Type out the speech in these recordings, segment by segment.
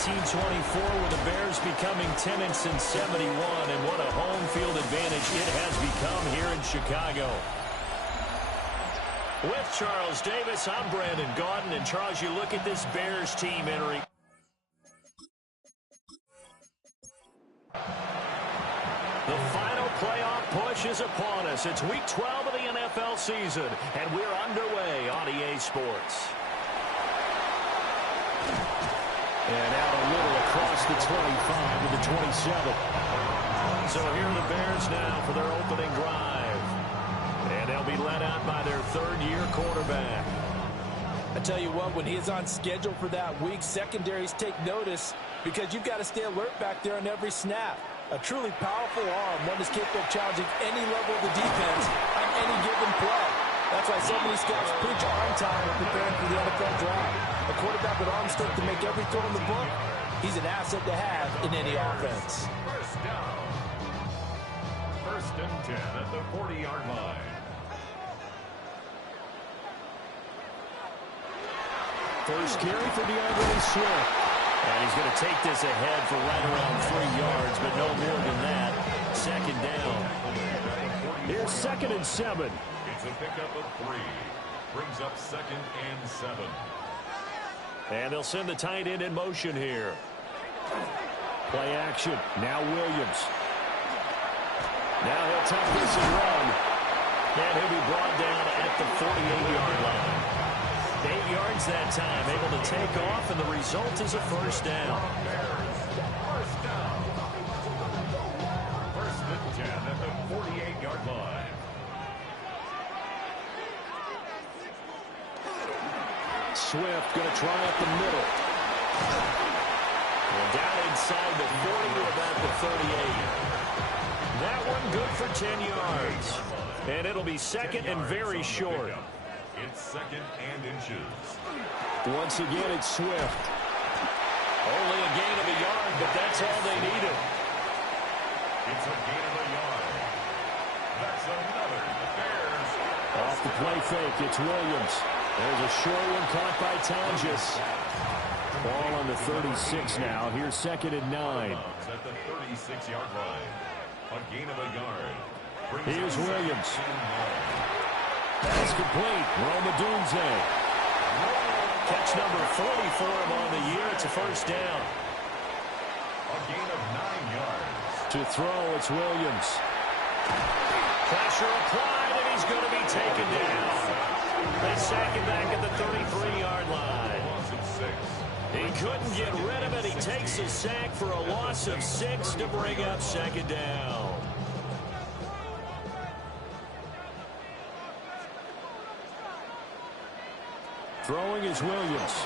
1924 with the Bears becoming 10-71, and what a home field advantage it has become here in Chicago. With Charles Davis, I'm Brandon Gaudin, and Charles, you look at this Bears team entering. The final playoff push is upon us. It's Week 12 of the NFL season, and we're underway on EA Sports. And out a little across the 25 to the 27. So here are the Bears now for their opening drive. And they'll be led out by their third-year quarterback. I tell you what, when he's on schedule for that week, secondaries take notice because you've got to stay alert back there on every snap. A truly powerful arm, one that's capable of challenging any level of the defense on any given play. That's why so many scouts preach arm time when preparing for the NFL draft. A quarterback with arm strength to make every throw in the book, he's an asset to have in any offense. First down. First and 10 at the 40-yard line. First carry for DeAndre Swift. And he's going to take this ahead for right around 3 yards, but no more than that. Second down. Here's 2nd and 7. It's a pickup of 3. Brings up 2nd and 7. And they'll send the tight end in motion here. Play action. Now Williams. Now he'll tuck this and run. And he'll be brought down at the 48-yard line. 8 yards that time, able to take off, and the result is a first down. First down. First and 10 at the 48-yard line. Swift going to try up the middle. And down inside the 40 to about the 38. That one good for 10 yards. And it'll be second and very short. It's 2nd and inches. Once again, it's Swift. Only a gain of a yard, but that's all they needed. It's a gain of a yard. That's another. The Bears. Off the play fake, it's Williams. There's a short one caught by Tonjes. Ball on the 36 now. Here's 2nd and 9. At the 36-yard line. A gain of a yard. Here's Williams. That's complete. Roma Dunze. Catch number 40 for him on the year. It's a first down. A gain of 9 yards. To throw, it's Williams. Pressure applied, and he's going to be taken down. They sack him back at the 33-yard line. He couldn't get rid of it. He takes a sack for a loss of 6 to bring up second down. Throwing is Williams.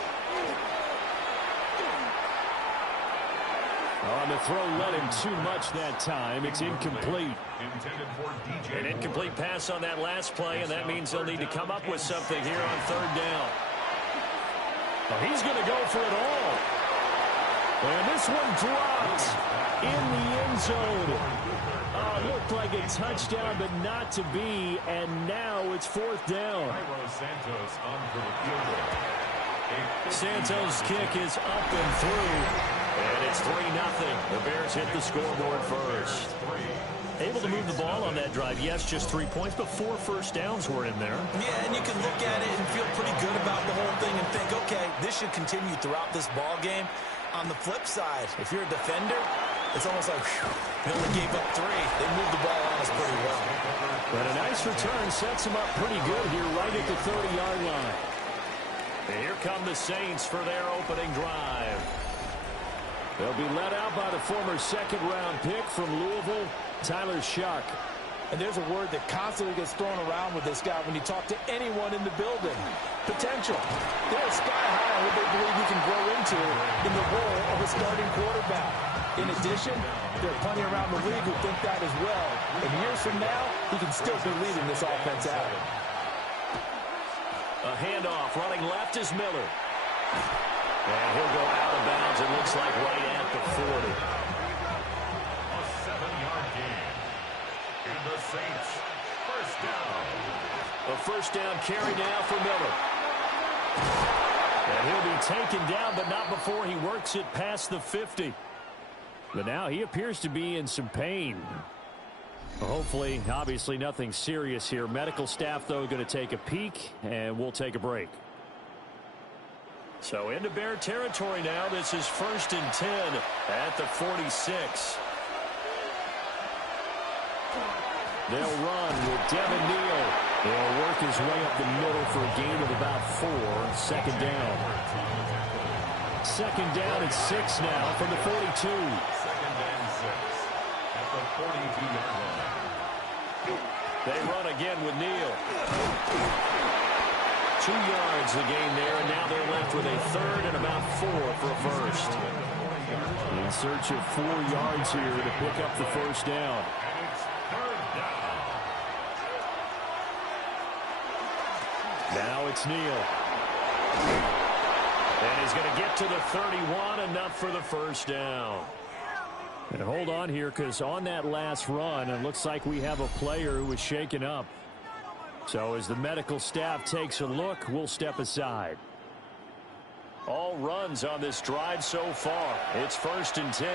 On the throw, let him too much that time. It's incomplete. An incomplete pass on that last play, and that means they'll need to come up with something here on third down. Oh, he's going to go for it all. And this one dropped in the end zone. Looked like a touchdown, but not to be, and now it's fourth down. Santos on for the field goal. Santos' kick is up and through, and it's 3-0. The Bears hit the scoreboard first. Able to move the ball on that drive. Yes, just 3 points, but 4 first downs were in there. Yeah, and you can look at it and feel pretty good about the whole thing and think, okay, this should continue throughout this ball game. On the flip side, if you're a defender, it's almost like, whew, they only gave up 3. They moved the ball on us pretty well. But a nice return sets them up pretty good here right at the 30-yard line. And here come the Saints for their opening drive. They'll be led out by the former second-round pick from Louisville, Tyler Shuck. And there's a word that constantly gets thrown around with this guy when you talk to anyone in the building. Potential. They're sky high on what they believe he can grow into in the role of a starting quarterback. In addition, there are plenty around the league who think that as well. And years from now, he can still be leading this offense out. A handoff. Running left is Miller. And he'll go out of bounds. It looks like right at the 40. A 7-yard gain. And the Saints, first down. A first down carry now for Miller. And he'll be taken down, but not before he works it past the 50. But now he appears to be in some pain. Hopefully, obviously nothing serious here. Medical staff, though, going to take a peek, and we'll take a break. So into Bear territory now. This is 1st and 10 at the 46. They'll run with Devin Neal. He'll work his way up the middle for a gain of about 4. 2nd down. 2nd down at 6 now from the 42. 2nd and 6 at the 42-yard line. They run again with Neal. 2 yards the gain there, and now they're left with a 3rd and about 4 for a first. In search of 4 yards here to pick up the 1st down. Now it's Neal. And he's going to get to the 31, enough for the 1st down. And hold on here, because on that last run, it looks like we have a player who was shaken up. So as the medical staff takes a look, we'll step aside. All runs on this drive so far. It's 1st and 10.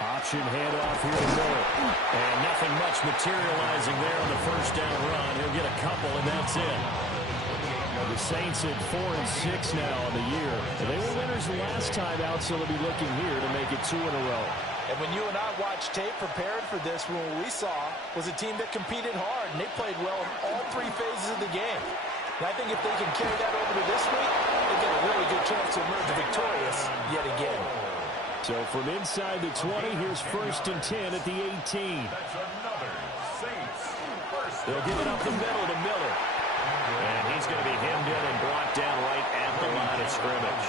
Option handoff here to Miller. And nothing much materializing there on the 1st down run. He'll get a couple, and that's it. The Saints at 4 and 6 now on the year. They were winners last time out, so they'll be looking here to make it 2 in a row. And when you and I watched tape prepared for this, what we saw was a team that competed hard, and they played well in all 3 phases of the game. And I think if they can carry that over to this week, they get a really good chance to emerge victorious yet again. So from inside the 20, here's 1st and 10 at the 18. That's another Saints first. They'll give it up the middle to Miller. And he's going to be hemmed in and brought down right at the line of scrimmage.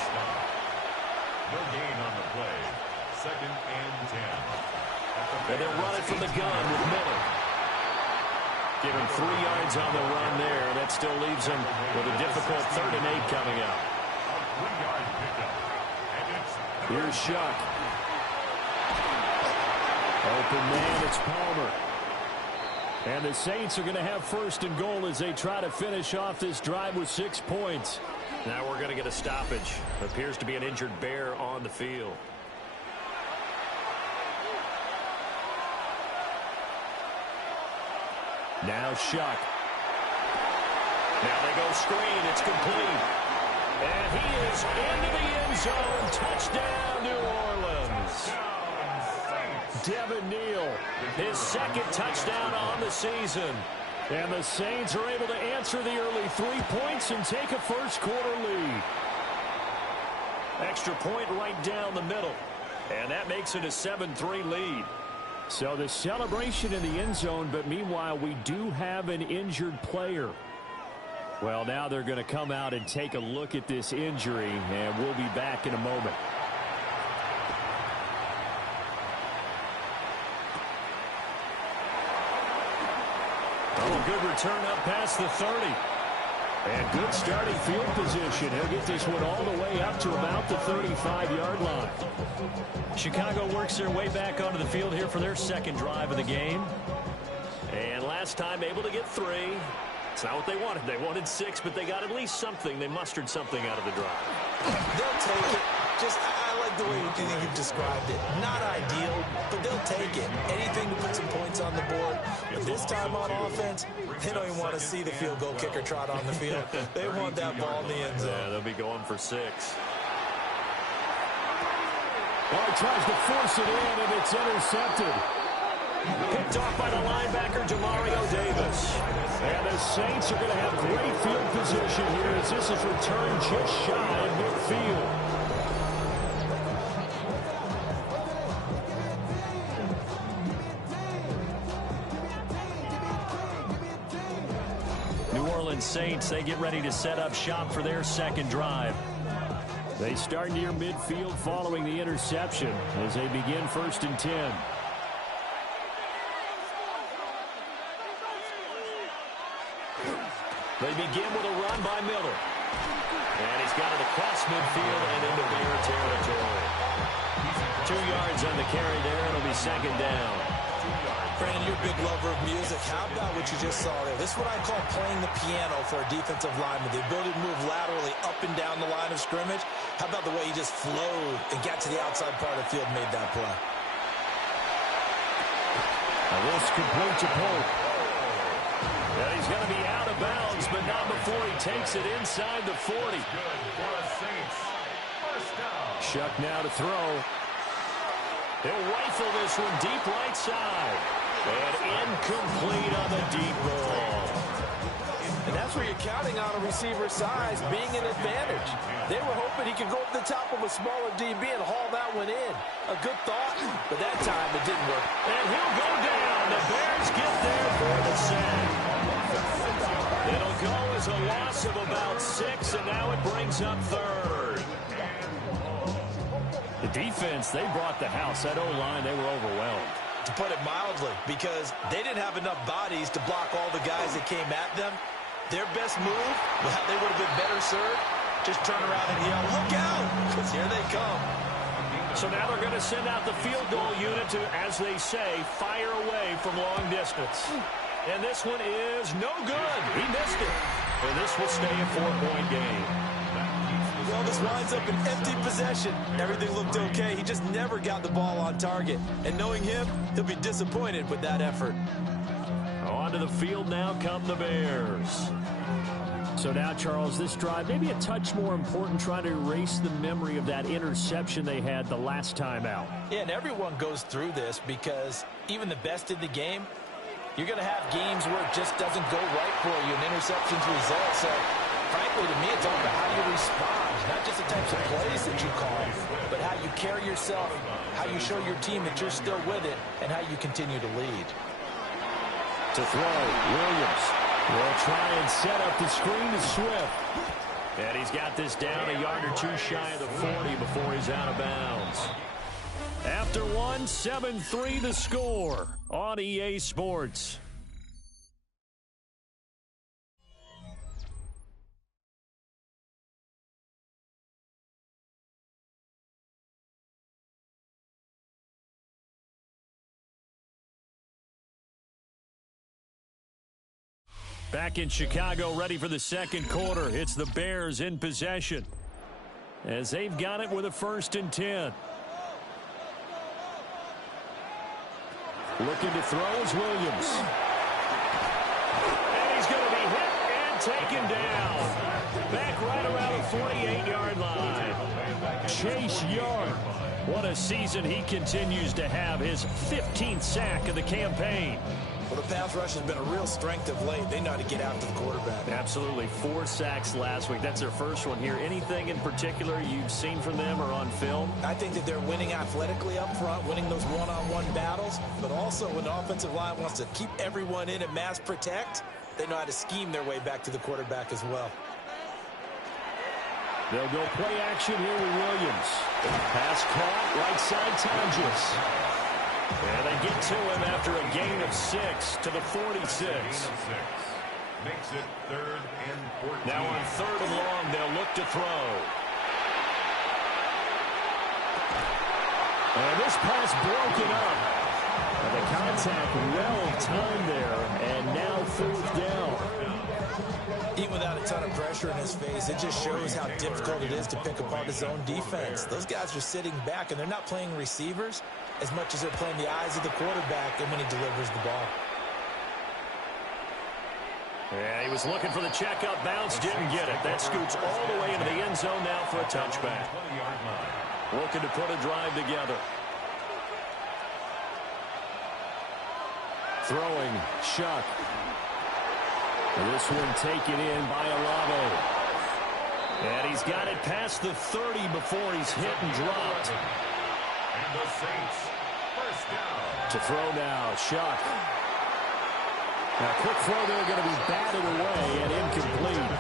No gain on the play. 2nd and 10. And they'll run it from the gun with Miller. Give him 3 yards on the run there. That still leaves him with a difficult 3rd and 8 coming up. A 3-yard pickup. Here's Shuck. Open man, it's Palmer. And the Saints are going to have 1st and goal as they try to finish off this drive with 6 points. Now we're going to get a stoppage. Appears to be an injured Bear on the field. Now Shuck. Now they go screen. It's complete. And he is into the end zone. Touchdown, New Orleans. Devin Neal, his 2nd touchdown on the season. And the Saints are able to answer the early 3 points and take a 1st quarter lead. Extra point right down the middle. And that makes it a 7-3 lead. So the celebration in the end zone, but meanwhile we do have an injured player. Well, now they're going to come out and take a look at this injury, and we'll be back in a moment. Oh, good return up past the 30. And good starting field position. He'll get this one all the way up to about the 35-yard line. Chicago works their way back onto the field here for their 2nd drive of the game. And last time able to get 3. It's not what they wanted. They wanted 6, but they got at least something. They mustered something out of the drive. They'll take it. Just, I like the way you've described it. Not ideal, but they'll take it. Anything to put some points on the board. But this time on offense, they don't even want to see the field goal kicker trot on the field. They want that ball in the end zone. Yeah, they'll be going for 6. Well, he tries to force it in, and it's intercepted. Picked off by the linebacker, Demario Davis. And the Saints are going to have great field position here as this is returned just shy of midfield. New Orleans Saints, they get ready to set up shop for their 2nd drive. They start near midfield following the interception as they begin 1st and 10. They begin with a run by Miller. And he's got it across midfield and into Bear territory. 2 yards on the carry there. It'll be 2nd down. Brandon, you're a big lover of music. How about what you just saw there? This is what I call playing the piano for a defensive lineman. The ability to move laterally up and down the line of scrimmage. How about the way he just flowed and got to the outside part of the field and made that play? Now this complete to Pope. And he's going to be out of bounds, but not before he takes it inside the 40. Shuck now to throw. He'll rifle this one deep right side. And incomplete on the deep ball. And that's where you're counting on a receiver's size being an advantage. They were hoping he could go up the top of a smaller DB and haul that one in. A good thought, but that time it didn't work. And he'll go down. The Bears get there for the sack. It'll go as a loss of about 6, and now it brings up third. The defense, they brought the house. That O-line, they were overwhelmed. To put it mildly, because they didn't have enough bodies to block all the guys that came at them. Their best move, well, they would have been better served, just turn around and yell, look out, because here they come. So now they're going to send out the field goal unit to, as they say, fire away from long distance. And this one is no good. He missed it. And this will stay a 4-point game. Well, this winds up an empty possession. Everything looked okay. He just never got the ball on target. And knowing him, he'll be disappointed with that effort. Onto the field now come the Bears. So now, Charles, this drive, maybe a touch more important, trying to erase the memory of that interception they had the last time out. Yeah, and everyone goes through this because even the best in the game, you're going to have games where it just doesn't go right for you, and interceptions result. So, frankly, to me, it's all about how you respond, not just the types of plays that you call, but how you carry yourself, how you show your team that you're still with it, and how you continue to lead. To throw, Williams will try and set up the screen to Swift. And he's got this down a yard or two shy of the 40 before he's out of bounds. After one, 7-3 the score on EA Sports. Back in Chicago, ready for the second quarter. It's the Bears in possession as they've got it with a 1st and 10. Looking to throw is Williams. And he's going to be hit and taken down. Back right around the 48-yard line. Chase Young. What a season he continues to have. His 15th sack of the campaign. Well, the pass rush has been a real strength of late. They know how to get after the quarterback. Absolutely. 4 sacks last week. That's their first one here. Anything in particular you've seen from them or on film? I think that they're winning athletically up front, winning those one-on-one battles, but also when the offensive line wants to keep everyone in and mass protect, they know how to scheme their way back to the quarterback as well. They'll go play action here with Williams. Pass caught, right side Tonjes. And they get to him after a gain of 6 to the 46. Makes it 3rd and 14. Now on 3rd and long, they'll look to throw. And this pass broken up. And the contact well timed there, and now 4th down. Even without a ton of pressure in his face, it just shows how difficult it is to pick apart his own defense. Those guys are sitting back, and they're not playing receivers as much as they're playing the eyes of the quarterback and when he delivers the ball. Yeah, he was looking for the checkup bounce, didn't get it. That scoots all the way into the end zone now for a touchback. Looking to put a drive together. Throwing, Shuck. This one taken in by Olave. And he's got it past the 30 before he's hit and dropped. And the Saints, 1st down. To throw now, Shuck. Now, quick throw there, going to be batted away and incomplete.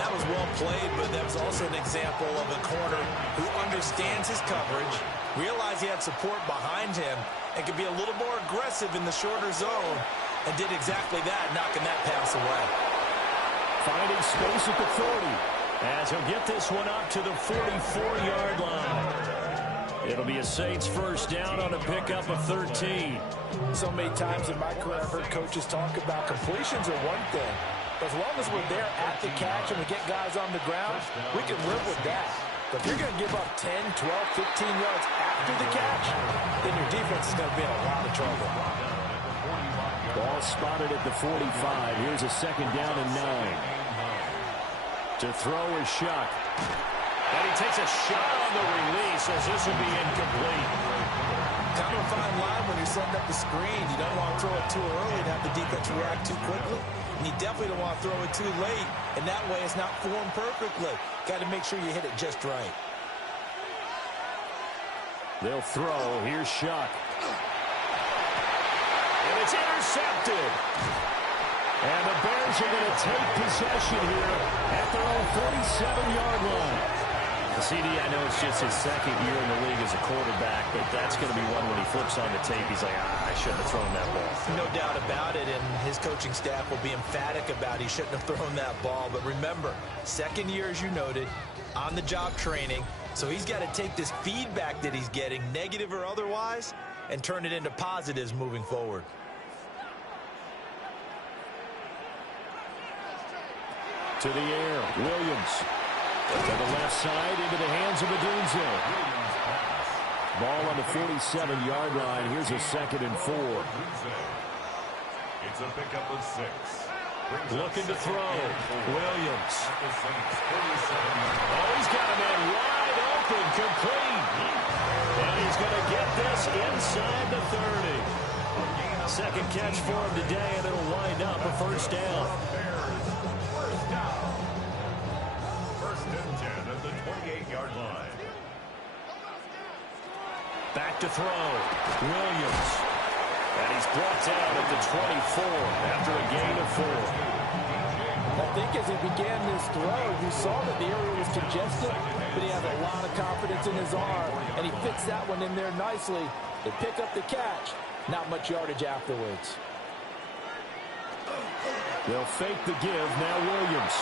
That was well played, but that was also an example of a corner who understands his coverage, realized he had support behind him, and could be a little more aggressive in the shorter zone, and did exactly that, knocking that pass away. Finding space at the 40, as he'll get this one up to the 44-yard line. It'll be a Saints first down on a pickup of 13. So many times in my career, I've heard coaches talk about completions are one thing. But as long as we're there at the catch and we get guys on the ground, we can live with that. But if you're going to give up 10, 12, 15 yards after the catch, then your defense is going to be in a lot of trouble. Ball spotted at the 45. Here's a second down and 9. To throw is Shuck. And he takes a shot on the release as this will be incomplete. Kind of a fine line when you're setting up the screen. You don't want to throw it too early and have the defense react too quickly. And you definitely don't want to throw it too late. And that way it's not formed perfectly. Got to make sure you hit it just right. They'll throw. Here's Shuck. And it's intercepted. And the Bears are going to take possession here at their own 47-yard line. CD, I know it's just his second year in the league as a quarterback, but that's going to be one when he flips on the tape. He's like, I shouldn't have thrown that ball. No doubt about it, and his coaching staff will be emphatic about he shouldn't have thrown that ball. But remember, second year, as you noted, on-the-job training, so he's got to take this feedback that he's getting, negative or otherwise, and turn it into positives moving forward. To the air, Williams. To the left side, into the hands of Odunze. Ball on the 47-yard line. Here's a 2nd and 4. It's a pickup of 6. Looking to throw. Williams. Oh, he's got a man wide open, complete. And he's going to get this inside the 30. Second catch for him today, and it'll wind up a first down. First and 10 at the 28-yard line. Back to throw. Williams. And he's brought down at the 24 after a gain of 4. I think as he began this throw, you saw that the area was congested, but he has a lot of confidence in his arm, and he fits that one in there nicely. They pick up the catch. Not much yardage afterwards. They'll fake the give. Now Williams.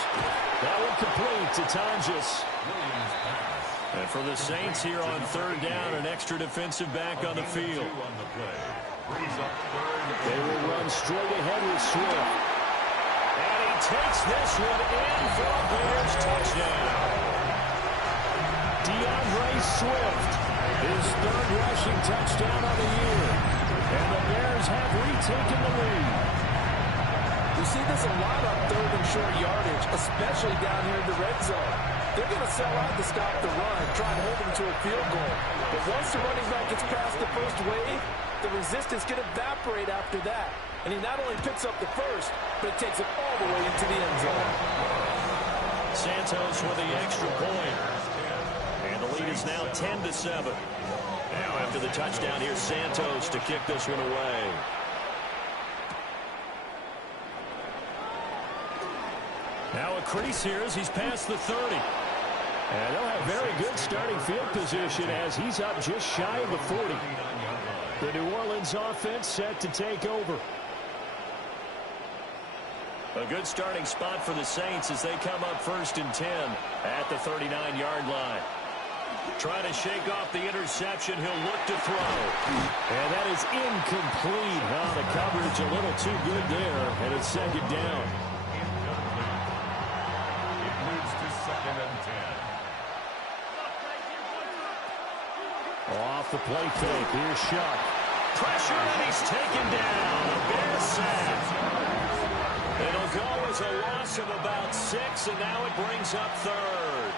That one complete to Tonjes. And for the Saints here on third down, an extra defensive back on the field. They will run straight ahead with Swift. And he takes this one in for a Bears touchdown. DeAndre Swift, his third rushing touchdown of the year. And the Bears have retaken the lead. We see this a lot on third and short yardage, especially down here in the red zone. They're going to sell out to stop the run, try and hold them to a field goal. But once the running back gets past the first wave, the resistance can evaporate after that. And he not only picks up the first, but he takes it all the way into the end zone. Santos with the extra point. And the lead is now 10-7. Now after the touchdown, here's Santos to kick this one away. Now a crease here as he's past the 30. And they'll have very good starting field position as he's up just shy of the 40. The New Orleans offense set to take over. A good starting spot for the Saints as they come up 1st and 10 at the 39-yard line. Trying to shake off the interception. He'll look to throw. And that is incomplete. Oh, the coverage a little too good there. And it's 2nd down. It moves to 2nd and 10. Off the play fake. Here's Shuck. Pressure, and he's taken down. A Bears sack. It'll go as a loss of about 6, and now it brings up 3rd.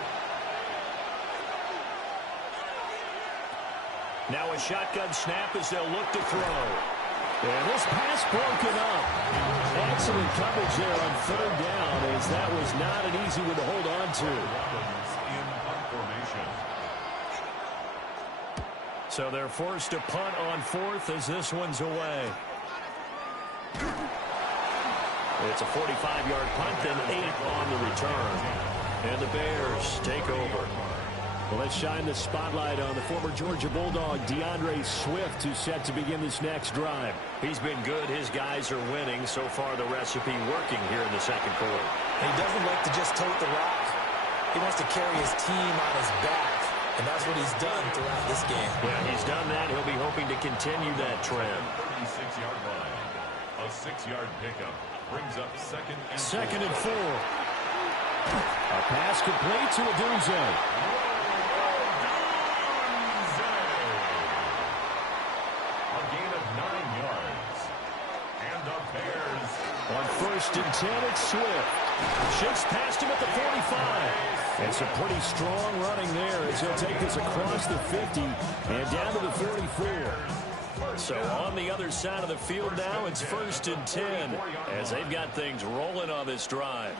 Now a shotgun snap as they'll look to throw. And this pass broken up. Excellent coverage there on 3rd down, as that was not an easy one to hold on to. In formation. So they're forced to punt on 4th as this one's away. It's a 45-yard punt, then 8 on the return. And the Bears take over. Well, let's shine the spotlight on the former Georgia Bulldog, DeAndre Swift, who's set to begin this next drive. He's been good. His guys are winning. So far, the recipe working here in the 2nd quarter. And he doesn't like to just tote the rock. He wants to carry his team on his back. And that's what he's done throughout this game. Yeah, he's done that. He'll be hoping to continue that trend. 36-yard line. A 6-yard pickup brings up second and 4. A pass complete to Odunze. A gain of 9 yards. And the Bears. On 1st and 10, it's Swift. Shifts past him at the 45. And some pretty strong running there as he'll take this across the 50 and down to the 44. So on the other side of the field now, it's 1st and 10 as they've got things rolling on this drive.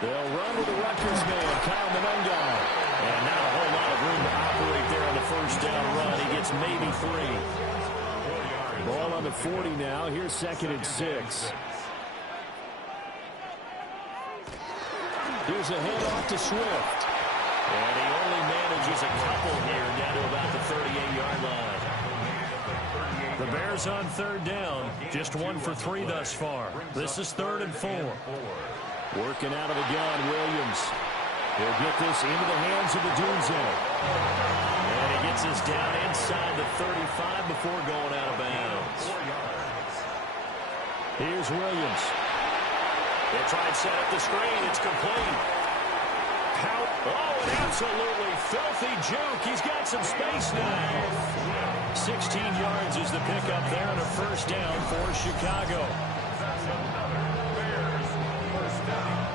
They'll run with the Rutgers man, Kyle Monungai. And not a whole lot of room to operate there on the first down run. He gets maybe 3. Ball on the 40 now. Here's 2nd and 6. Here's a handoff to Swift. And he only manages a couple here down to about the 38-yard line. The Bears on 3rd down. Just 1 for 3 thus far. This is 3rd and 4. Working out of the gun, Williams. He'll get this into the hands of Odunze. And he gets this down inside the 35 before going out of bounds. Here's Williams. They try and set up the screen. It's complete. Oh, an absolutely filthy juke. He's got some space now. 16 yards is the pickup there on a 1st down for Chicago. That's another Bears first down.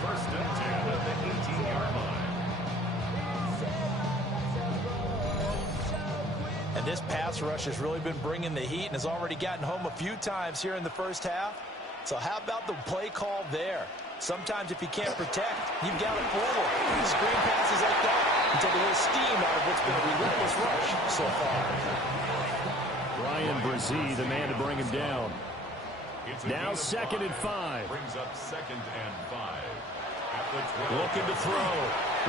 1st and 10 at the 18-yard line. And this pass rush has really been bringing the heat and has already gotten home a few times here in the first half. So how about the play call there? Sometimes if you can't protect, you've got to forward. Screen passes like that and take a little steam out of what's been a relentless rush so far. Ryan Brzee, the man to bring him down. Now 2nd and 5. Brings up 2nd and 5. At the 12. Looking to throw.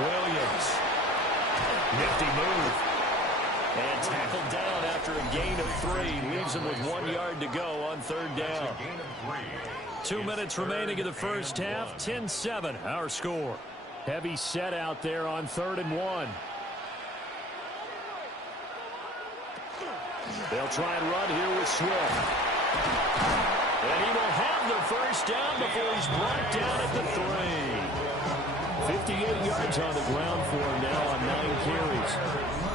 Williams. Nifty move. And tackled down after a gain of 3. Leaves him with 1 yard to go on 3rd down. 2 minutes remaining in the first half. 10-7 our score. Heavy set out there on 3rd and 1. They'll try and run here with Swift. And he will have the first down before he's brought down at the 3. 58 yards on the ground for him now on 9 carries.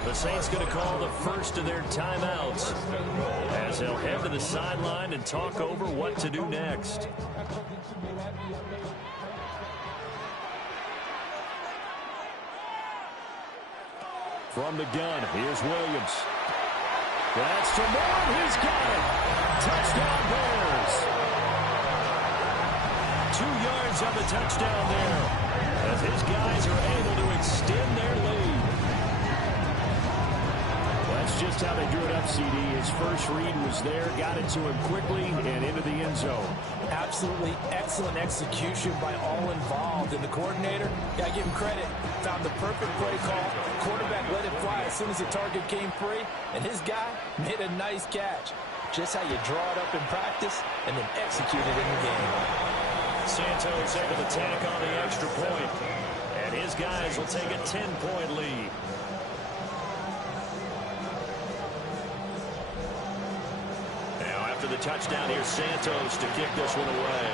The Saints going to call the first of their timeouts as they'll head to the sideline and talk over what to do next. From the gun, here's Williams. That's to Moore. He's got it. Touchdown Bears. 2 yards on the touchdown there as his guys are able to extend their lead. That's just how they drew it up, CD. His first read was there, got it to him quickly, and into the end zone. Absolutely excellent execution by all involved. And the coordinator, got to give him credit, found the perfect play call. Quarterback let it fly as soon as the target came free, and his guy made a nice catch. Just how you draw it up in practice and then execute it in the game. Santos able to tack on the extra point, and his guys will take a 10-point lead. After the touchdown, here's Santos to kick this one away.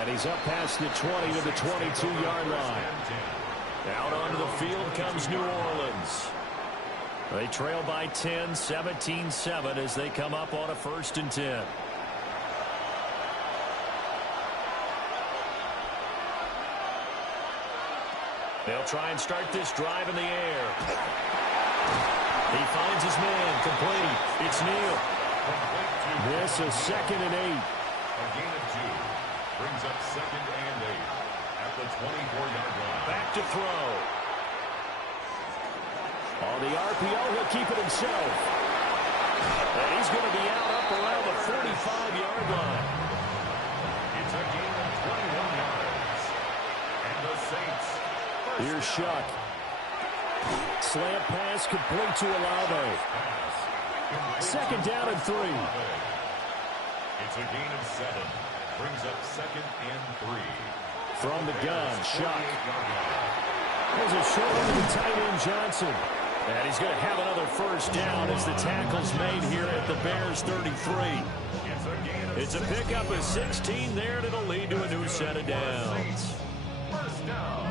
And he's up past the 20 to the 22-yard line. Out onto the field comes New Orleans. They trail by 10, 17-7 as they come up on a 1st and 10. They'll try and start this drive in the air. He finds his man, complete. It's Neal. This is 2nd and 8. A gain of 2. Brings up 2nd and 8 at the 24-yard line. Back to throw. On the RPO, he'll keep it himself. And he's going to be out up around the 45-yard line. It's a gain of 21 yards. And the Saints. Here's Shuck. Slant pass complete to Olave. 2nd down and 3. It's a gain of 7. Brings up 2nd and 3. From the gun, Shuck. There's a short one to the tight end, Johnson. And he's going to have another first down as the tackle's made here at the Bears 33. It's a pickup of 16 there, and it'll lead to a new set of downs. First down.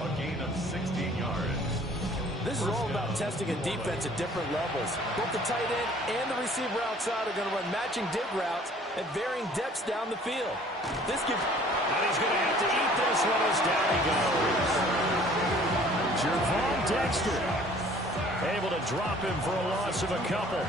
A gain of 16 yards. This is all about testing a defense at different levels. Both the tight end and the receiver outside are going to run matching dig routes at varying depths down the field. This gives... And he's going to have to eat this one as down he goes. Jervon Dexter able to drop him for a loss of a couple.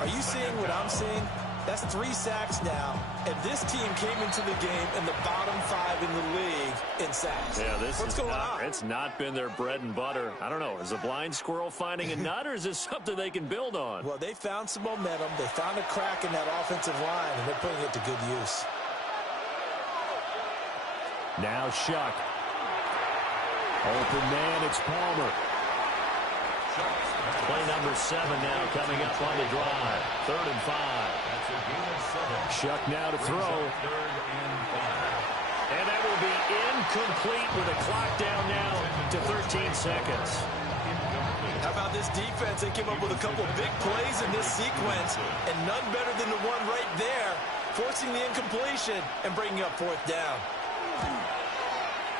Are you seeing what I'm seeing? That's 3 sacks now, and this team came into the game in the bottom 5 in the league in sacks. Yeah, What's going on? It's not been their bread and butter. I don't know. Is a blind squirrel finding a nut, or is this something they can build on? Well, they found some momentum. They found a crack in that offensive line, and they're putting it to good use. Now Shuck. Open man, it's Palmer. Play number 7 now coming up on the drive. 3rd and 5. Shuck now to throw. And that will be incomplete with a clock down now to 13 seconds. How about this defense? They came up with a couple of big plays in this sequence, and none better than the one right there, forcing the incompletion and bringing up 4th down.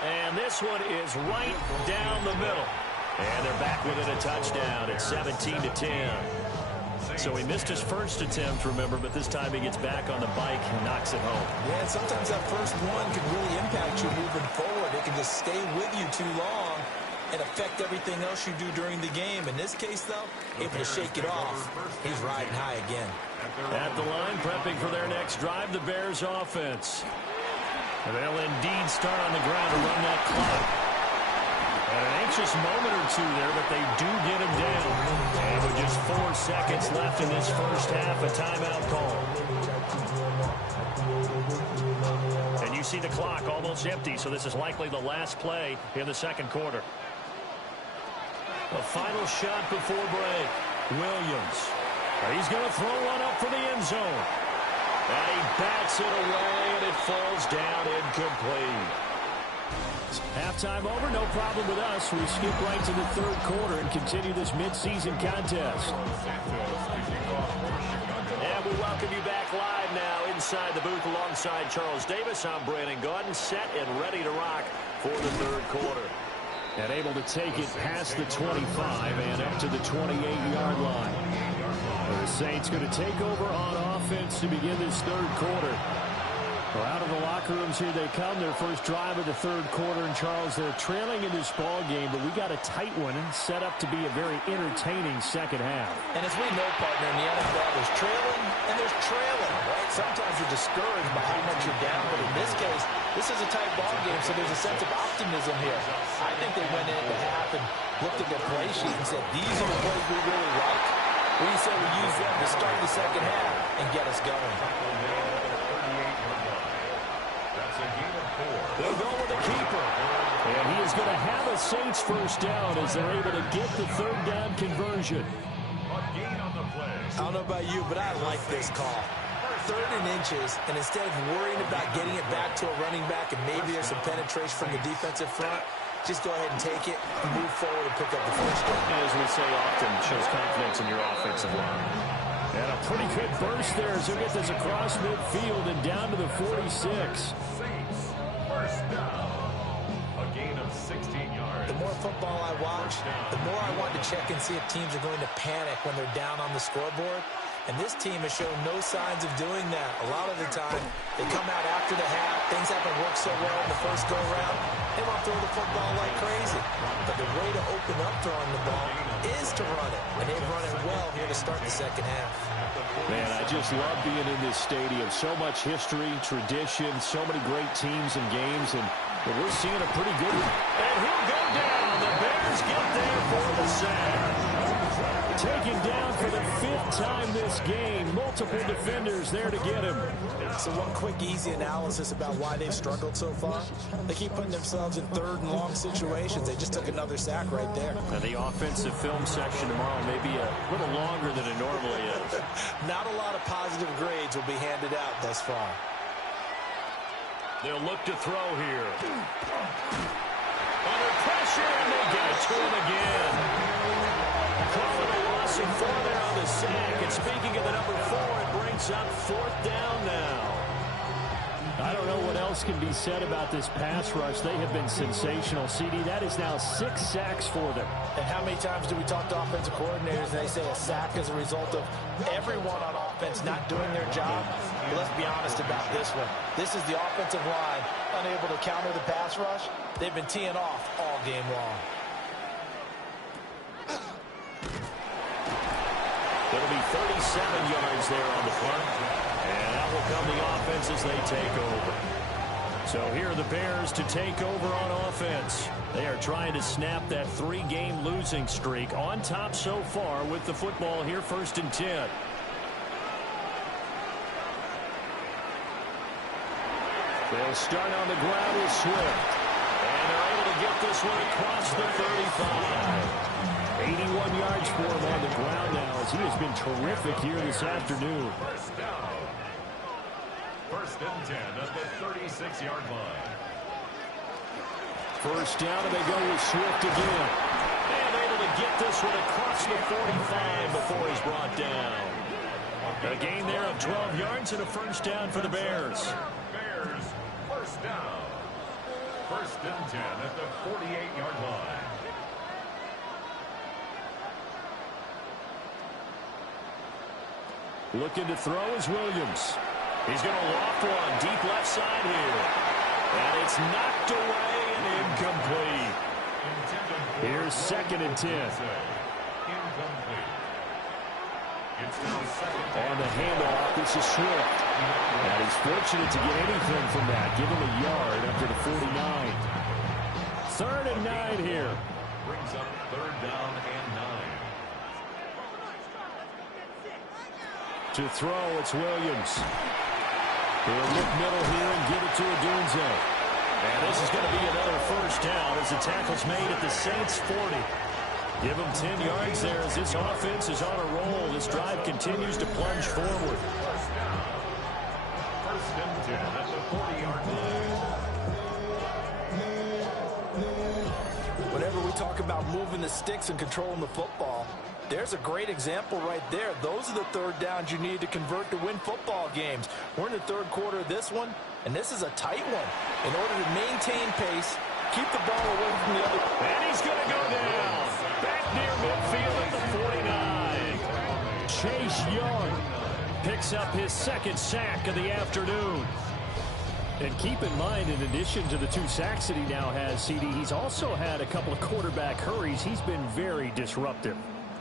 And this one is right down the middle. And they're back within a touchdown at 17-10. So he missed his first attempt, remember, but this time he gets back on the bike and knocks it home. Yeah, and sometimes that first one can really impact you moving forward. It can just stay with you too long and affect everything else you do during the game. In this case, though, able to shake it off. He's riding high again. At the line, prepping for their next drive, the Bears offense. And they'll indeed start on the ground to run that clock. And an anxious moment or two there, but they do get him down. And with just 4 seconds left in this first half, a timeout call. And you see the clock almost empty, so this is likely the last play in the second quarter. A final shot before break. Williams. He's going to throw one up for the end zone. And he bats it away, and it falls down incomplete. Halftime over, no problem with us. We skip right to the 3rd quarter and continue this midseason contest. And we welcome you back live now inside the booth alongside Charles Davis. I'm Brandon Gaudin, set and ready to rock for the 3rd quarter. And able to take it past the 25 and up to the 28-yard line. The Saints going to take over on offense to begin this 3rd quarter. Well, out of the locker rooms here they come. Their first drive of the 3rd quarter. And, Charles, they're trailing in this ball game, but we got a tight one set up to be a very entertaining second half. And as we know, partner, in the NFL, there's trailing and there's trailing, right? Sometimes you're discouraged by how much you're down, but in this case, this is a tight ball game, so there's a sense of optimism here. I think they went into half and looked at their play sheet and said, these are the plays we really like. We said we use them to start the second half and get us going. They'll go with the keeper. And he is going to have a Saints first down as they're able to get the 3rd down conversion. I don't know about you, but I like this call. 3rd and inches, and instead of worrying about getting it back to a running back and maybe there's some penetration from the defensive front, just go ahead and take it, move forward, and pick up the first down. And as we say often, shows confidence in your offensive line. And a pretty good burst there as he'll get this across midfield and down to the 46. First down. A gain of 16 yards. The more football I watch, the more I want to check and see if teams are going to panic when they're down on the scoreboard. And this team has shown no signs of doing that. A lot of the time, they come out after the half. Things haven't worked so well in the first go-around. They want to throw the football like crazy. But the way to open up throwing the ball is to run it. And they've run it well here to start the second half. Man, I just love being in this stadium. So much history, tradition, so many great teams and games. And we're seeing a pretty good one. And he'll go down. The Bears get there for the sack. Taken down for the 5th time this game. Multiple defenders there to get him. So one quick, easy analysis about why they've struggled so far. They keep putting themselves in 3rd and long situations. They just took another sack right there. Now the offensive film section tomorrow may be a little longer than it normally is. Not a lot of positive grades will be handed out thus far. They'll look to throw here. Under pressure, and they get it to him again. Calling a loss of 4 there on the sack. And speaking of the number 4, it brings up 4th down now. I don't know what else can be said about this pass rush. They have been sensational. CD, that is now 6 sacks for them. And how many times do we talk to offensive coordinators and they say a sack is a result of everyone on offense not doing their job? But let's be honest about this one. This is the offensive line unable to counter the pass rush. They've been teeing off all game long. It'll be 37 yards there on the punt. And out will come the offense as they take over. So here are the Bears to take over on offense. They are trying to snap that 3-game losing streak. On top so far with the football here, 1st and 10. They'll start on the ground with Swift. And they're able to get this one across the 35. 81 yards for him on the ground now as he has been terrific here this afternoon. 1st and 10 at the 36-yard line. 1st down, and they go with Swift again. And able to get this one across the 45 before he's brought down. A gain there of 12 yards and a 1st down for the Bears. Bears, 1st down. 1st and 10 at the 48-yard line. Looking to throw is Williams. He's going to loft one deep left side here. And it's knocked away and incomplete. Here's 2nd and 10. Incomplete. It's now 2nd down. On the handoff, this is Swift. And he's fortunate to get anything from that. Give him a yard up to the 49. 3rd and 9 here. Brings up 3rd down and 9. To throw, it's Williams. He'll look middle here and give it to Odunze. And this is going to be another 1st down as the tackle's made at the Saints' 40. Give them 10 yards there as this offense is on a roll. This drive continues to plunge forward. 1st and 10 at the 40-yard line. Whenever we talk about moving the sticks and controlling the football, there's a great example right there. Those are the 3rd downs you need to convert to win football games. We're in the 3rd quarter of this one, and this is a tight one. In order to maintain pace, keep the ball away from the other. And he's going to go down. Back near midfield at the 49. Chase Young picks up his 2nd sack of the afternoon. And keep in mind, in addition to the 2 sacks that he now has, CD, he's also had a couple of quarterback hurries. He's been very disruptive.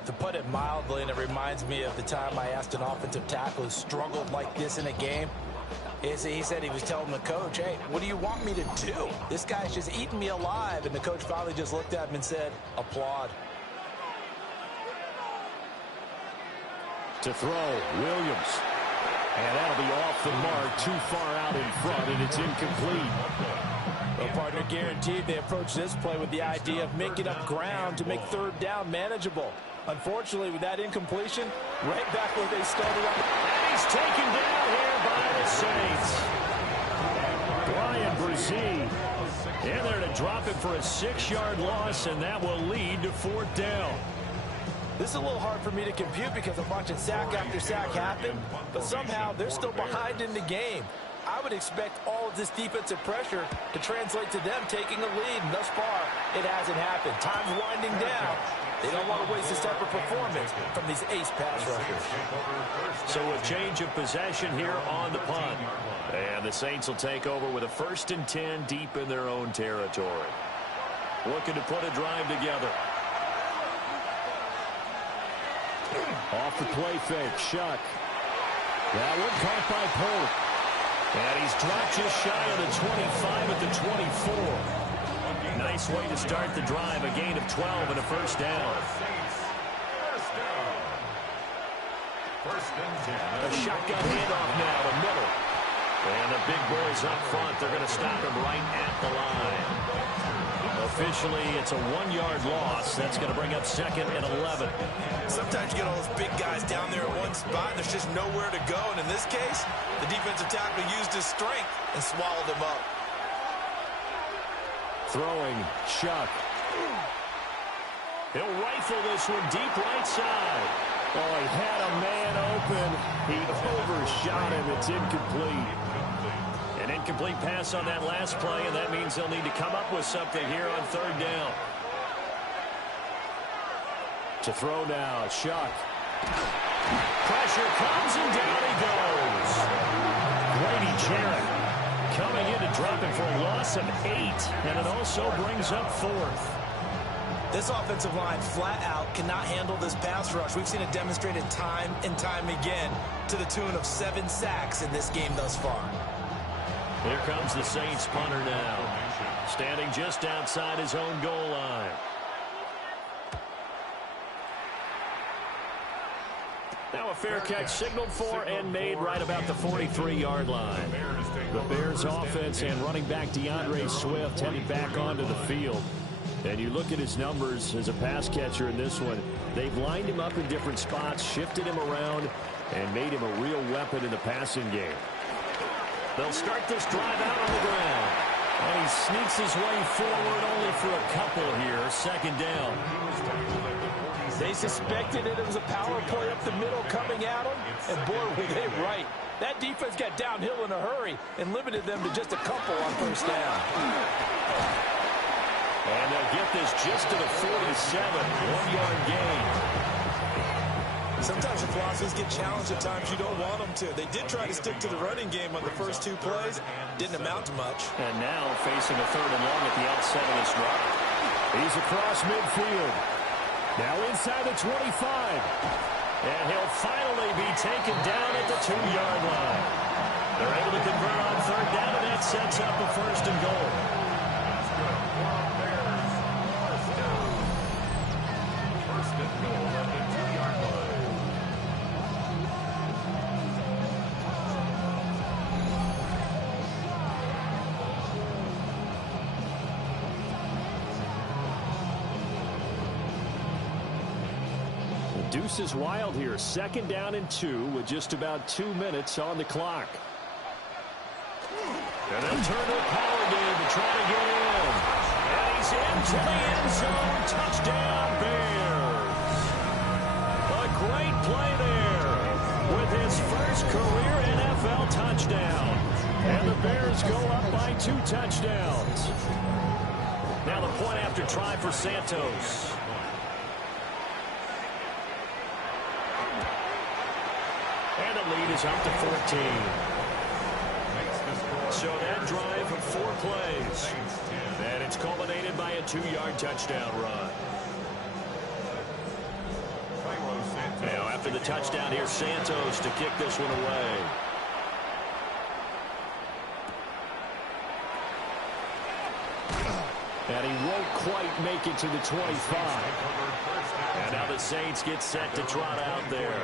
To put it mildly, and it reminds me of the time I asked an offensive tackle who struggled like this in a game. He said he was telling the coach, hey, what do you want me to do? This guy's just eating me alive. And the coach finally just looked at him and said, applaud. To throw, Williams. And that'll be off the mark, too far out in front, and it's incomplete. Well, partner, guaranteed they approach this play with the idea of making up ground to make 3rd down manageable. Unfortunately, with that incompletion, right back where they started on. And he's taken down here by the Saints. Brian Brzee in there to drop it for a 6-yard loss, and that will lead to 4th down. This is a little hard for me to compute because a bunch of sack after sack happened, but somehow they're still behind in the game. I would expect all of this defensive pressure to translate to them taking a lead, and thus far, it hasn't happened. Time's winding down. They don't want to waste this type of performance from these ace pass rushers. So a change of possession here on the punt. And the Saints will take over with a 1st and 10 deep in their own territory. Looking to put a drive together. Off the play fake, Shuck. That one caught by Pope. And he's dropped just shy of the 25 at the 24. Nice way to start the drive. A gain of 12 and a 1st down. First down. First and 10. A shotgun handoff now to middle. And the big boys up front, they're going to stop him right at the line. Officially, it's a 1-yard loss. That's going to bring up 2nd and 11. Sometimes you get all those big guys down there in one spot, and there's just nowhere to go. And in this case, the defensive tackle used his strength and swallowed him up. Throwing, Chuck. He'll rifle this one deep right side. Oh, he had a man open. He overshot him. It's incomplete. An incomplete pass on that last play, and that means they'll need to come up with something here on 3rd down. To throw now, Chuck. Pressure comes, and down he goes. Grady Jarrett coming in to drop him for a loss of 8, and it also brings up 4th. This offensive line flat out cannot handle this pass rush. We've seen it demonstrated time and time again to the tune of 7 sacks in this game thus far. Here comes the Saints punter now, standing just outside his own goal line. Now a fair catch signaled for and made right about the 43-yard line. The Bears offense and running back DeAndre Swift headed back onto the field. And you look at his numbers as a pass catcher in this one. They've lined him up in different spots, shifted him around, and made him a real weapon in the passing game. They'll start this drive out on the ground. And he sneaks his way forward only for a couple here. 2nd down. They suspected it was a power play up the middle coming at them, and boy, were they right. That defense got downhill in a hurry and limited them to just a couple on 1st down. And they'll get this just to the 47, 1-yard gain. Sometimes your philosophies get challenged at times you don't want them to. They did try to stick to the running game on the first 2 plays. Didn't amount to much. And now facing a 3rd and long at the outset of this drive. He's across midfield. Now inside the 25. And he'll finally be taken down at the 2-yard line. They're able to convert on 3rd down, and that sets up a 1st and goal. Deuce is wild here. 2nd down and 2 with just about 2 minutes on the clock. And they'll turn to a power game to try to get in. And he's into the end zone. Touchdown, Bears. A great play there with his first career NFL touchdown. And the Bears go up by 2 touchdowns. Now the point after try for Santos. And the lead is up to 14. So that drive of 4 plays. And it's culminated by a 2-yard touchdown run. Now after the touchdown, here's Santos to kick this one away. And he won't quite make it to the 25. And now the Saints get set to trot out there.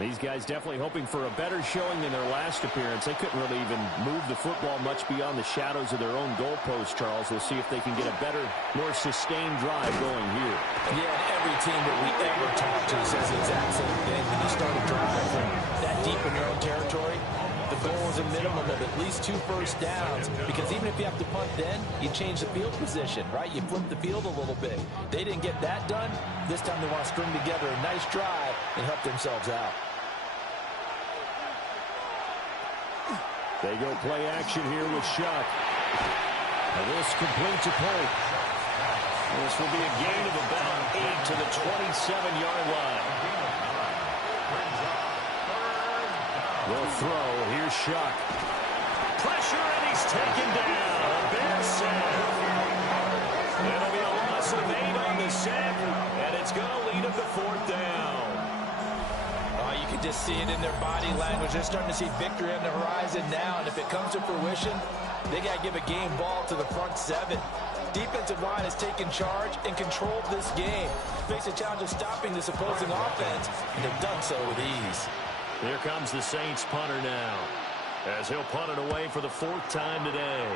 These guys definitely hoping for a better showing than their last appearance. They couldn't really even move the football much beyond the shadows of their own goalpost, Charles. We'll see if they can get a better, more sustained drive going here. Yeah, every team that we ever talk to says the exact same thing. When you start a drive from that deep in your own territory, the goal is a minimum of at least 2 first downs, because even if you have to punt then, you change the field position, right? You flip the field a little bit. They didn't get that done. This time they want to string together a nice drive and help themselves out. They go play action here with Shuck. And this complete to Pope. This will be a gain of about 8 to the 27-yard line. They'll throw. Here's Shuck. Pressure, and he's taken down. Bears sack. It'll be a loss of 8 on the sack, and it's going to lead him to 4th down. You can just see it in their body language. They're starting to see victory on the horizon now, and if it comes to fruition, they got to give a game ball to the front 7. defensive line has taken charge and controlled this game. Face a challenge of stopping this opposing offense, and they've done so with ease. Here comes the Saints punter now, as he'll punt it away for the 4th time today.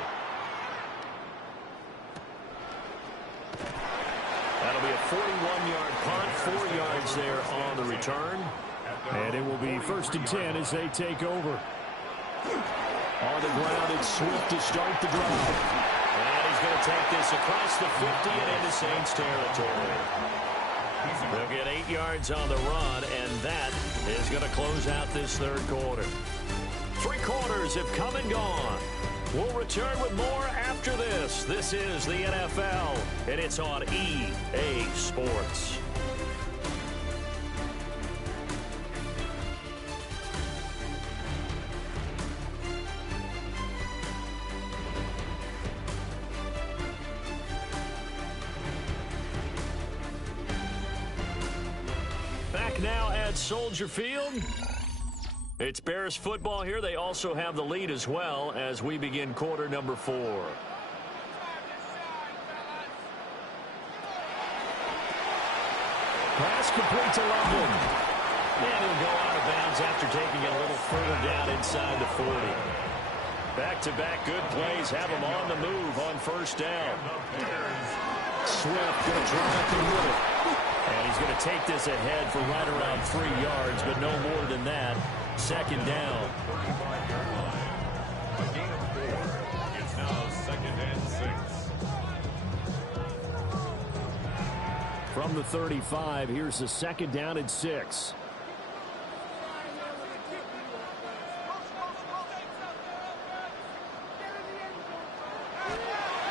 That'll be a 41-yard punt, 4 yards there on the return. And it will be 1st and 10 as they take over. On the ground, it's Swift to start the drive. And he's going to take this across the 50 and into Saints territory. They'll get 8 yards on the run, and that is going to close out this 3rd quarter. 3 quarters have come and gone. We'll return with more after this. This is the NFL, and it's on EA Sports. Back now at Soldier Field. It's Bears football here. They also have the lead as well as we begin quarter number 4. Pass complete to London. And he'll go out of bounds after taking it a little further down inside the 40. Back-to-back good plays have him on the move on 1st down. Swift going to drive the middle. And he's going to take this ahead for right around 3 yards, but no more than that. 2nd down. A gain of 4. It's now 2nd and 6. From the 35, here's the 2nd down and 6.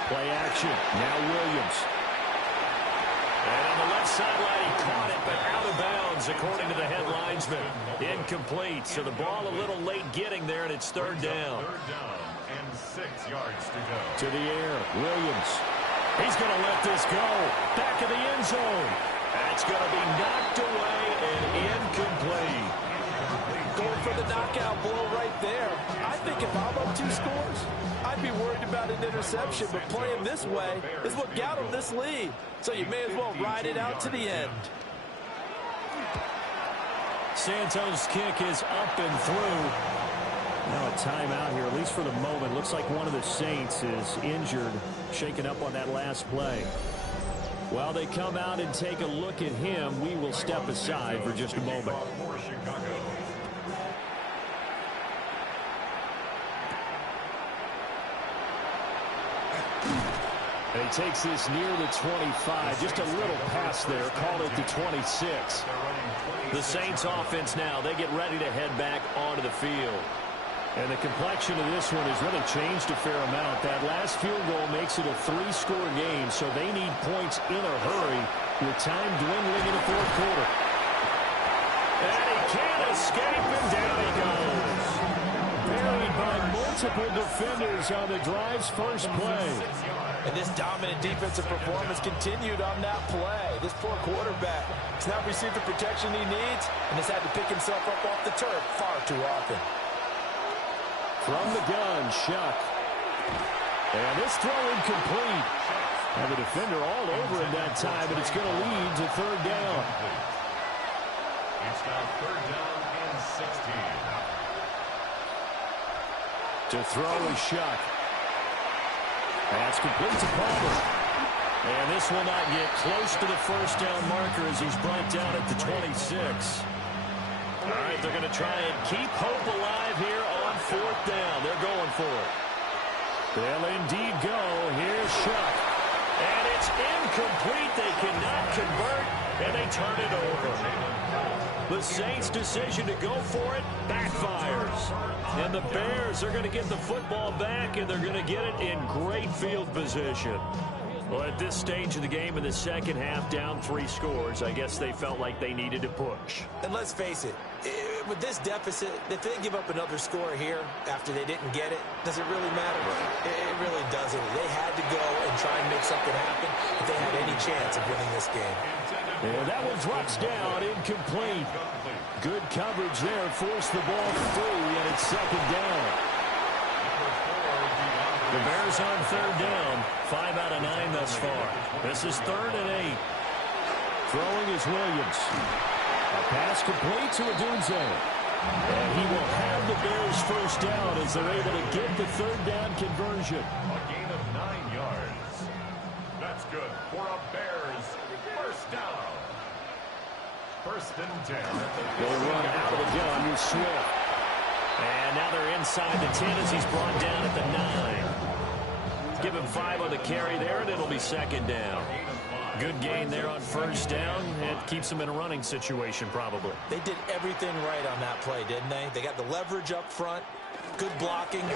Play action. Now Williams. And on the left sideline, he caught it, but out of bounds, according to the head linesman. Incomplete, so the ball a little late getting there, and it's 3rd down. 3rd down and 6 yards to go. To the air, Williams. He's going to let this go. Back of the end zone. That's going to be knocked away and incomplete. Going for the knockout blow right there. I think if I'm up 2 scores, I'd be worried about an interception, but playing this way is what got him this lead. So you may as well ride it out to the end. Santos' kick is up and through. Now a timeout here, at least for the moment. Looks like one of the Saints is injured, shaken up on that last play. While they come out and take a look at him, we will step aside for just a moment. And he takes this near the 25. Just a little pass there. Call it the 26. The Saints offense now, they get ready to head back onto the field. And the complexion of this one has really changed a fair amount. That last field goal makes it a 3-score game, so they need points in a hurry with time dwindling in the 4th quarter. And he can't escape, and down he goes. Buried by multiple defenders on the drive's first play. And this dominant defensive performance continued on that play. This poor quarterback has not received the protection he needs and has had to pick himself up off the turf far too often. From the gun, Shuck. And this throw incomplete. And the defender all over him that time, but it's going to lead to 3rd down. It's now 3rd down and 16. To throw is Shuck. Pass complete to Palmer. And this will not get close to the 1st down marker as he's brought down at the 26. All right, they're going to try and keep hope alive here on 4th down. They're going for it. They'll indeed go. Here's Shuck. And it's incomplete. They cannot convert, and they turn it over. The Saints' decision to go for it backfires. And the Bears are going to get the football back, and they're going to get it in great field position. Well, at this stage of the game in the 2nd half, down 3 scores, I guess they felt like they needed to push. And let's face it, with this deficit, if they give up another score here after they didn't get it, does it really matter? It really doesn't. They had to go and try and make something happen if they had any chance of winning this game. And that one drops down, incomplete. Good coverage there, forced the ball free, and it's 2nd down. The Bears on third down. 5 out of 9 thus far. This is 3rd and 8. Throwing is Williams. A pass complete to Odunze. And he will have the Bears first down as they're able to get the third down conversion. A gain of 9 yards. That's good for a Bears first down. 1st and 10. They'll run out of the gun with Swift. And now they're inside the 10 as he's brought down at the 9. Give him 5 on the carry there, and it'll be 2nd down. Good gain there on first down. It keeps them in a running situation, probably. They did everything right on that play, didn't they? They got the leverage up front, good blocking,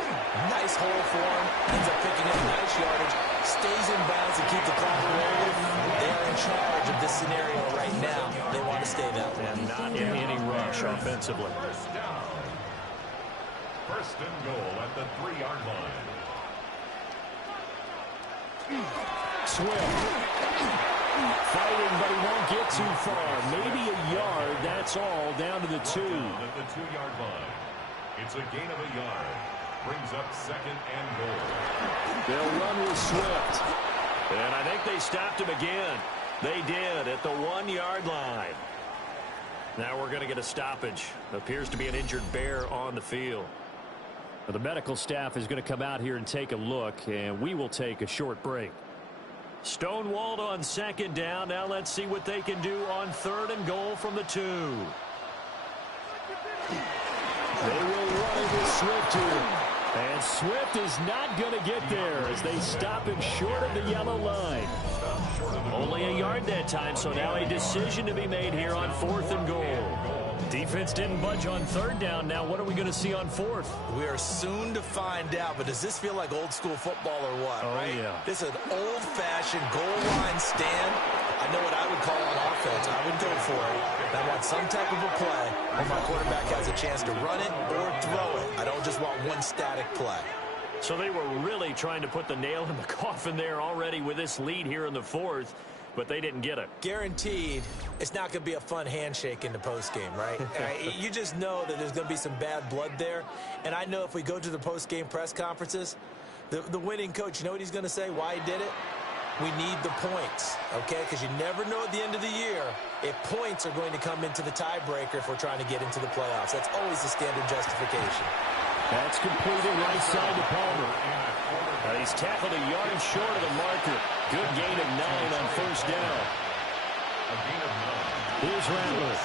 nice hole for him, ends up picking up nice yardage, stays in bounds to keep the clock rolling. They are in charge of this scenario right now. They want to stay that way. And not in any rush offensively. First down. 1st and goal at the 3-yard line. Swift. Fighting, but he won't get too far. Maybe a yard, that's all, down to the 2. At the 2-yard line. It's a gain of a yard. Brings up 2nd and goal. They'll run with Swift. And I think they stopped him again. They did at the 1-yard line. Now we're going to get a stoppage. Appears to be an injured Bear on the field. Well, the medical staff is going to come out here and take a look, and we will take a short break. Stonewalled on 2nd down. Now let's see what they can do on 3rd and goal from the 2. They will run it with Swift here. And Swift is not going to get there as they stop him short of the yellow line. Only a yard that time, so now a decision to be made here on 4th and goal. Defense didn't budge on 3rd down. Now what are we going to see on 4th? We are soon to find out, but does this feel like old school football or what? Oh, right? yeah. This is an old-fashioned goal line stand. I know what I would call on offense. I would go for it. And I want some type of a play where my quarterback has a chance to run it or throw it. I don't just want one static play. So they were really trying to put the nail in the coffin there already with this lead here in the 4th, but they didn't get it. Guaranteed, it's not going to be a fun handshake in the postgame, right? You just know that there's going to be some bad blood there. And I know if we go to the postgame press conferences, the winning coach, you know what he's going to say, why he did it? We need the points, okay? Because you never know at the end of the year if points are going to come into the tiebreaker if we're trying to get into the playoffs. That's always the standard justification. That's completed right side to Palmer. He's tackled a yard short of the marker. Good gain of 9 on first down. Here's Rattler.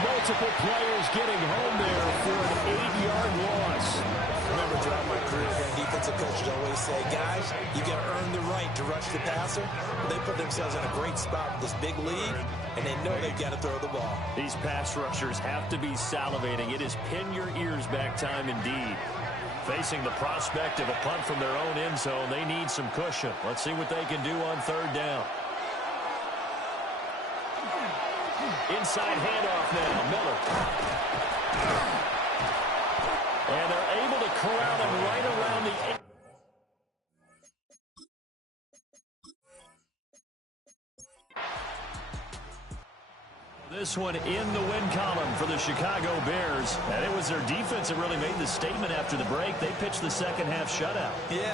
Multiple players getting home there for an 8-yard loss. Remember, throughout my career here, defensive coaches always say, guys, you got to earn the right to rush the passer. They put themselves in a great spot with this big lead, and they know they've got to throw the ball. These pass rushers have to be salivating. It is pin your ears back time indeed. Facing the prospect of a punt from their own end zone, they need some cushion. Let's see what they can do on 3rd down. Inside handoff now, Miller. And they're able to corral him right around the 8. This one in the win column for the Chicago Bears. And it was their defense that really made the statement after the break. They pitched the second half shutout. Yeah.